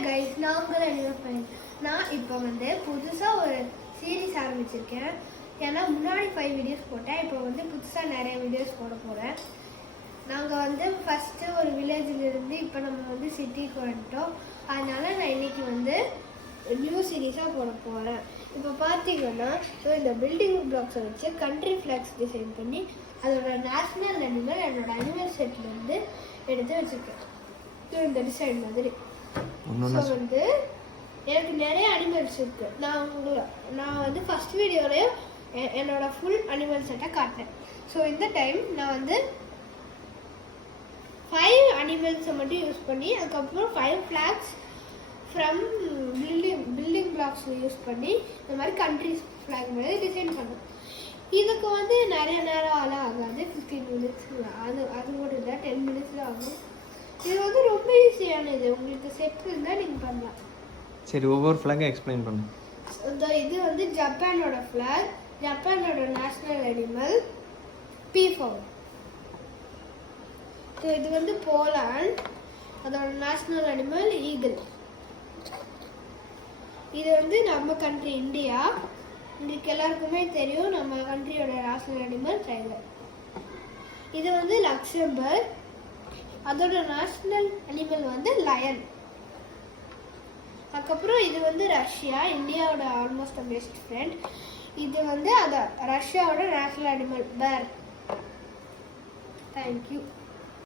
Hi guys, நான் உங்கள் animal friend. நான் இப்போ வந்து புதுசாக ஒரு சீரீஸ் ஆரம்பிச்சிருக்கேன். ஏன்னா முன்னாடி 5 வீடியோஸ் போட்டேன். இப்போ வந்து புதுசாக நிறைய வீடியோஸ் போட போகிறேன். நாங்கள் வந்து ஃபஸ்ட்டு ஒரு வில்லேஜிலிருந்து இப்போ நம்ம வந்து சிட்டிக்கு வந்துட்டோம். அதனால நான் இன்னைக்கு வந்து நியூ சீரீஸாக போட போகிறேன். இப்போ பார்த்தீங்கன்னா இந்த பில்டிங் பிளாக்ஸை வச்சு கண்ட்ரி ஃப்ளாக்ஸ் டிசைன் பண்ணி அதோட நேஷ்னல் அனிமல் என்னோட அனிமல் செட்லேருந்து எடுத்து வச்சுருக்கேன். இந்த டிசைன் மாதிரி வந்து எனக்கு நிறைய அனிமல்ஸ் இருக்கு. நான் வந்து ஃபர்ஸ்ட் வீடியோலயே என்னோட ஃபுல் அனிமல் செட்டை காட்டுறேன். ஸோ இந்த டைம் நான் வந்து 5 அனிமல்ஸை மட்டும் யூஸ் பண்ணி அதுக்கப்புறம் 5 flags from building blocks use பண்ணி இந்த மாதிரி கண்ட்ரிஸ் ஃபிளாக் மாதிரி டிசைன் பண்ணேன். இதுக்கு வந்து நிறைய நேரம் ஆகாது. 15 மினிட்ஸ் அது கூட இல்லை, 10 மினிட்ஸில் ஆகும். இது வந்து ரொம்ப ஈஸியானது. உங்களுக்கு செட் இருந்தால் நீங்கள் பண்ணலாம். சரி, ஒவ்வொரு ஃப்ளாகை எக்ஸ்பிளைன் பண்ணு. இது வந்து ஜப்பானோட ஃப்ளாக், ஜப்பானோட நேஷனல் அனிமல் பீஃபாக். இது வந்து போலாண்ட், அதோட நேஷனல் அனிமல் ஈகிள். இது வந்து நம்ம கண்ட்ரி இந்தியா. உங்களுக்கு எல்லாருக்குமே தெரியும் நம்ம கண்ட்ரியோட நேஷனல் அனிமல் டைகர். இது வந்து லக்சம்பர்க், அதோட நேஷனல் அனிமல் வந்து லயன். அதுக்கப்புறம் இது வந்து ரஷ்யா, இந்தியாவோட ஆல்மோஸ்ட் பெஸ்ட் ஃப்ரெண்ட். இது வந்து ரஷ்யாவோட நேஷனல் அனிமல் பேர். தேங்க்யூ.